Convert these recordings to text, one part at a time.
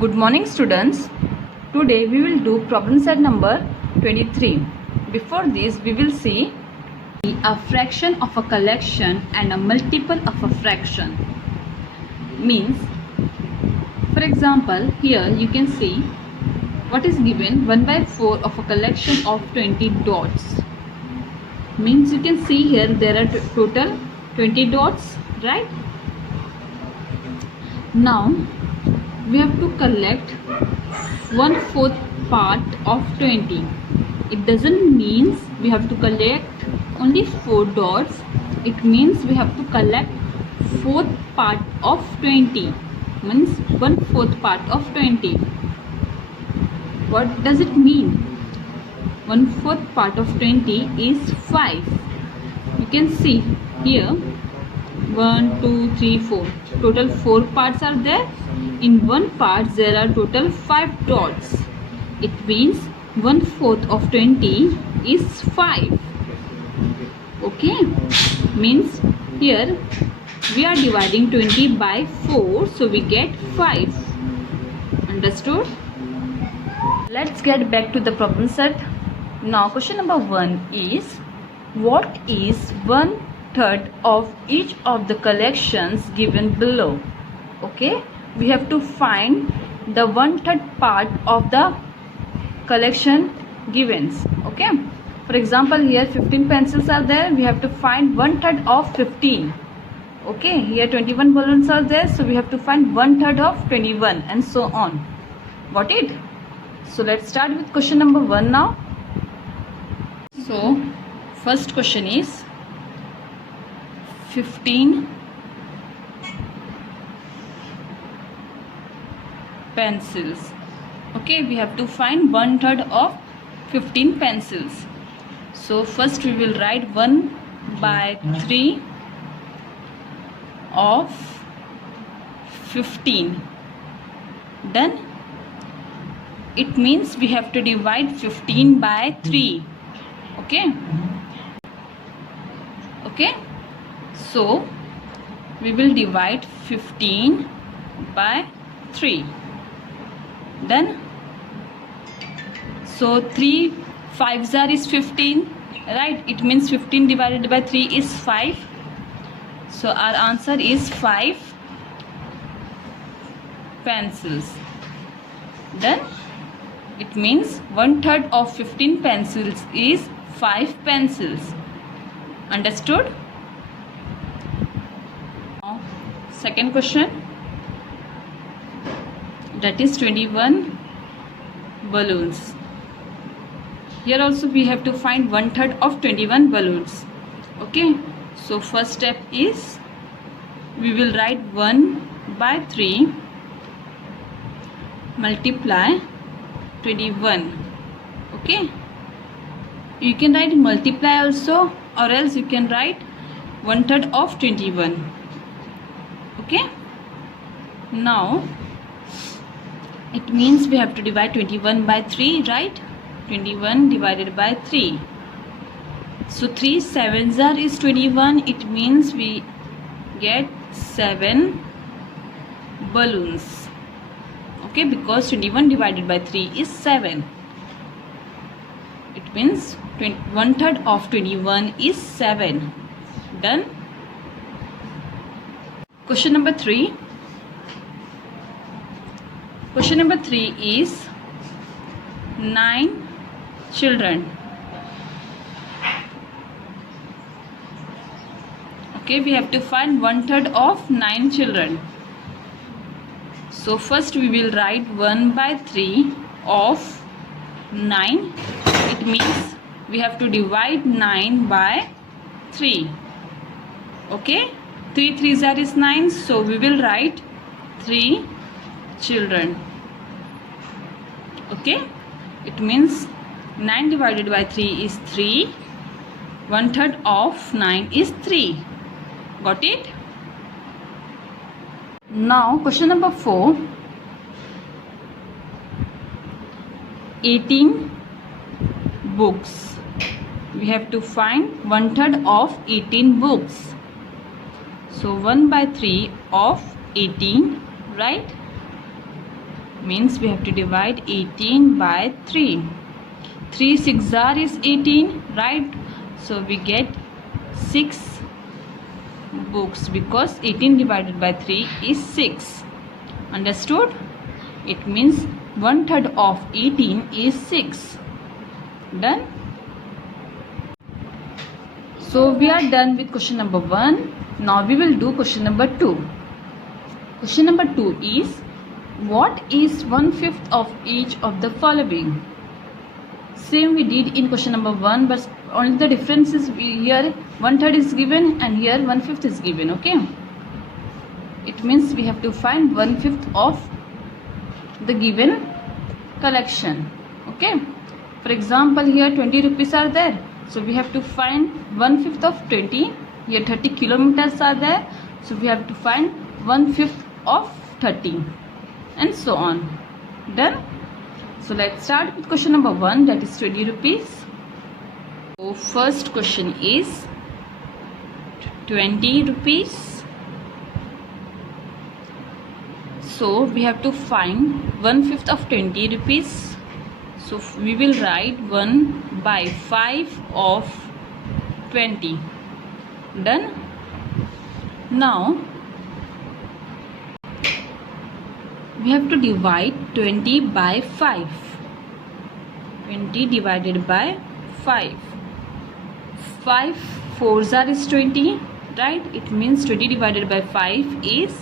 Good morning students. Today we will do problem set number 23. Before this we will see a fraction of a collection and a multiple of a fraction. Means, for example, here you can see what is given 1/4 of a collection of 20 dots. Means you can see here there are total 20 dots, right? Now we have to collect 1/4 part of 20. It doesn't mean we have to collect only 4 dots. It means we have to collect 4th part of 20. Means 1/4 part of 20. What does it mean? 1/4 part of 20 is 5. You can see here 1, 2, 3, 4. Total 4 parts are there. In one part there are total 5 dots. It means 1/4 of 20 is 5. Okay, means here we are dividing 20 by 4, so we get 5. Understood? Let's get back to the problem set. Now question number 1 is, what is 1/3 of each of the collections given below? Okay, we have to find the 1/3 part of the collection givens. Okay, for example, here 15 pencils are there. We have to find 1/3 of 15. Okay, here 21 balloons are there, so we have to find 1/3 of 21, and so on. Got it? So let's start with question number 1 now. So first question is 15 pencils. Okay, we have to find 1/3 of 15 pencils. So first we will write 1/3 of 15. Done. It means we have to divide 15 by 3. Okay, so we will divide 15 by 3. Done. So 3 5s is 15, right? It means 15 divided by 3 is 5. So our answer is 5 pencils. Done. It means 1/3 of 15 pencils is 5 pencils. Understood? Now second question, that is 21 balloons. Here also we have to find 1/3 of 21 balloons. Okay, so first step is we will write 1/3 multiply 21. Okay, you can write multiply also, or else you can write 1/3 of 21. Okay, now it means we have to divide 21 by 3, right? 21 divided by 3. So 3 7s is 21. It means we get 7 balloons. Okay, because 21 divided by 3 is 7. It means 1/3 of 21 is 7. Done. Question number 3. Question number 3 is 9 children. Okay, we have to find 1/3 of 9 children. So first we will write 1/3 of 9. It means we have to divide 9 by 3. Okay, 3 3s is 9, so we will write 3 children. Okay, it means 9 divided by 3 is 3. 1/3 of 9 is 3. Got it? Now question number 4. 18 books. We have to find 1/3 of 18 books. So 1/3 of 18, right? means we have to divide 18 by 3. 3 6 are is 18, right? So we get 6 books because 18 divided by 3 is 6. Understood? It means 1/3 of 18 is 6. Done? So we are done with question number 1. Now we will do question number 2. Question number 2 is, what is 1/5 of each of the following? Same we did in question number 1, but only the difference is here 1/3 is given and here 1/5 is given. Okay, it means we have to find 1/5 of the given collection. Okay, for example, here 20 rupees are there, so we have to find 1/5 of 20. Here 30 kilometers are there, so we have to find 1/5 of 30, and so on. Done? So let's start with question number 1, that is 20 rupees. So first question is 20 rupees. So we have to find 1/5 of 20 rupees. So we will write 1 by 5 of 20. Done? Now we have to divide 20 by 5. 20 divided by 5. 5 4s are is 20, right? It means 20 divided by 5 is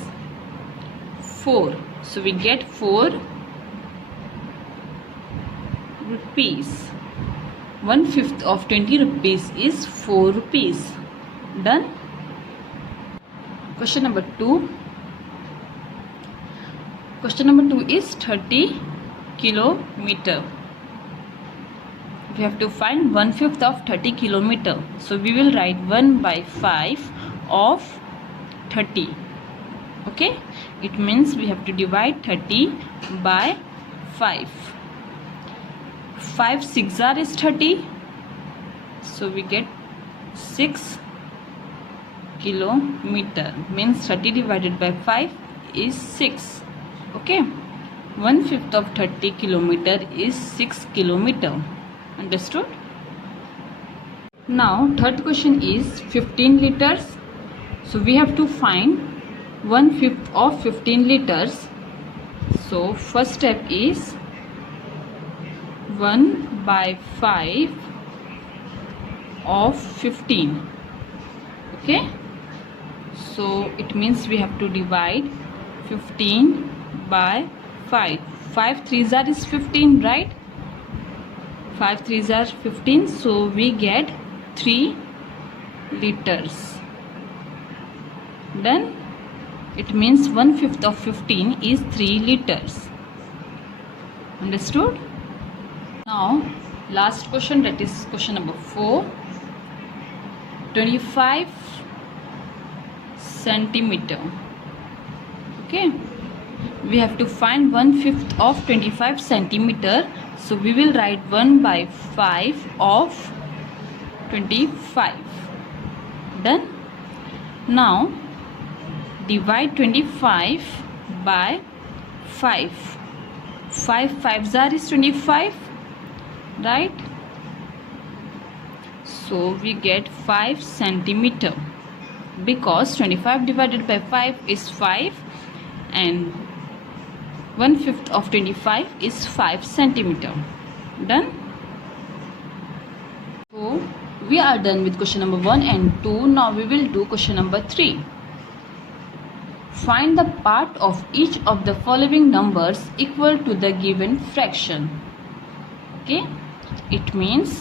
4. So we get 4 rupees. 1/5 of 20 rupees is 4 rupees. Done? Question number 2. Question number 2 is 30 kilometer. We have to find 1/5 of 30 kilometer. So we will write 1 by 5 of 30. Okay, it means we have to divide 30 by 5. 5 6 are is 30, so we get 6 kilometer, means 30 divided by 5 is 6. Okay, 1/5 of 30 kilometer is 6 kilometer. Understood? Now third question is 15 liters. So we have to find 1/5 of 15 liters. So first step is 1 by 5 of 15. Okay, so it means we have to divide 15 by 5. 5 3s are is 15, right? 5 3s are 15, so we get 3 liters. Then it means 1/5 of 15 is 3 liters. Understood? Now last question, that is question number 4. 25 centimeter. Okay, we have to find 1/5 of 25 centimeter. So we will write 1 by 5 of 25. Done? Now divide 25 by 5. 5 5s are is 25, right? So we get 5 centimeter, because 25 divided by 5 is 5 and 1/5 of 25 is 5 centimeter. Done? So we are done with question number 1 and 2. Now we will do question number 3. Find the part of each of the following numbers equal to the given fraction. Okay, it means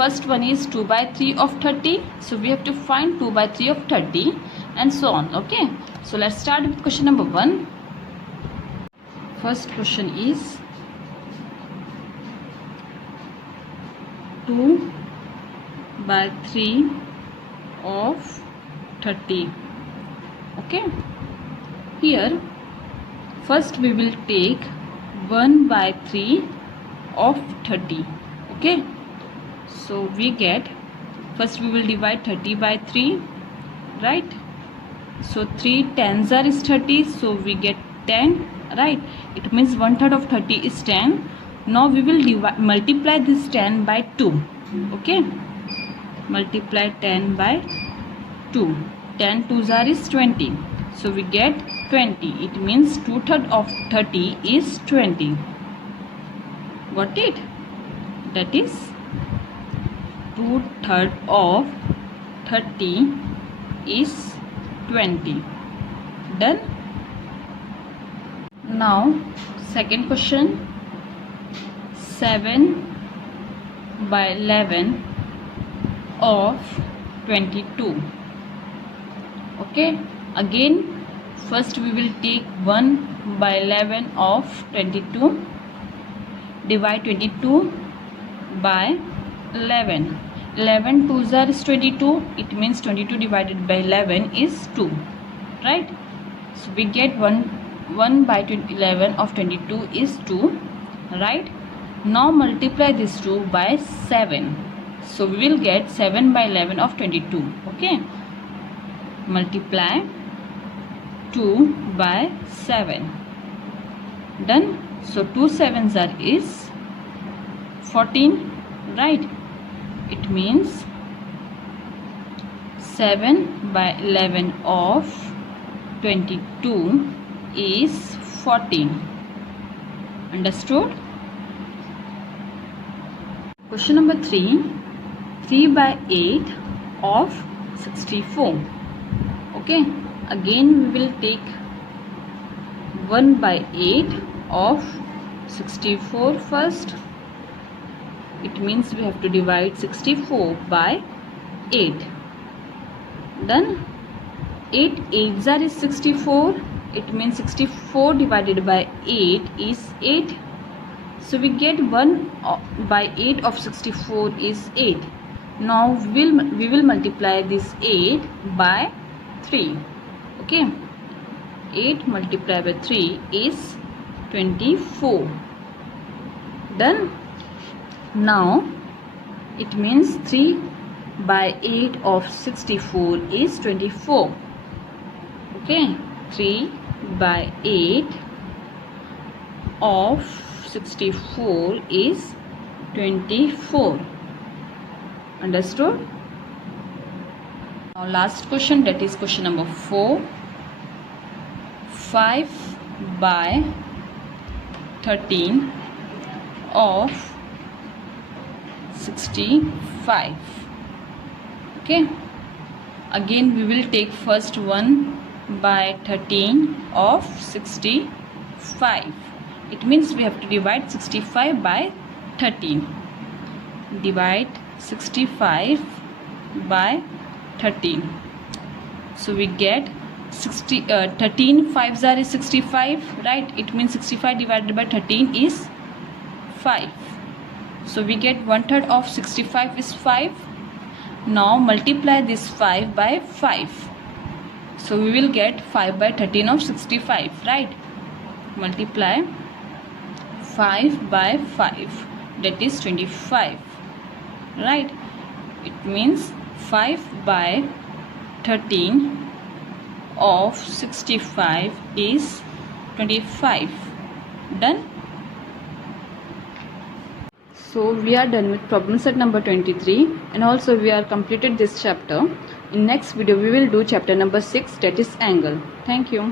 first one is 2 by 3 of 30. So we have to find 2 by 3 of 30 and so on. Okay, so let's start with question number 1. First question is 2 by 3 of 30. Okay, here first we will take 1 by 3 of 30. Okay, so we get, first we will divide 30 by 3, right? So 3 tens are is 30, so we get 10 right? It means 1/3 of 30 is 10. Now we will multiply this 10 by 2. Okay, multiply 10 by 2. 10 2s are is 20, so we get 20. It means 2/3 of 30 is 20. Got it? That is 2/3 of 30 is 20. Done. Now second question, 7 by 11 of 22. Okay, again first we will take 1 by 11 of 22, divide 22 by 11. 11 2s are is 22. It means 22 divided by 11 is 2, right? So we get 1 by 11 of 22 is 2, right? Now multiply this 2 by 7. So we will get 7 by 11 of 22. Okay, multiply 2 by 7. Done. So 2 7s are is 14, right? It means 7 by 11 of 22 is 14. Understood? Question number 3, 3 by 8 of 64. Okay, again we will take 1 by 8 of 64 first. It means we have to divide 64 by 8. Done. 8 8s are is 64. It means 64 divided by 8 is 8. So we get 1 by 8 of 64 is 8. Now we will multiply this 8 by 3. Okay, 8 multiplied by 3 is 24. Done. Now it means 3 by 8 of 64 is 24. Okay, 3 by 8 of 64 is 24. Understood? Now last question, that is question number 4. 5 by 13 of 65. Okay, again we will take first 1 by 13 of 65. It means we have to divide 65 by 13. Divide 65 by 13. So we get 13 5s are is 65, right? It means 65 divided by 13 is 5. So we get 1/3 of 65 is 5. Now multiply this 5 by 5. So we will get 5 by 13 of 65, right? Multiply 5 by 5, that is 25, right? It means 5 by 13 of 65 is 25. Done. So we are done with problem set number 23, and also we are completed this chapter. In next video we will do chapter number 6, that is angle. Thank you.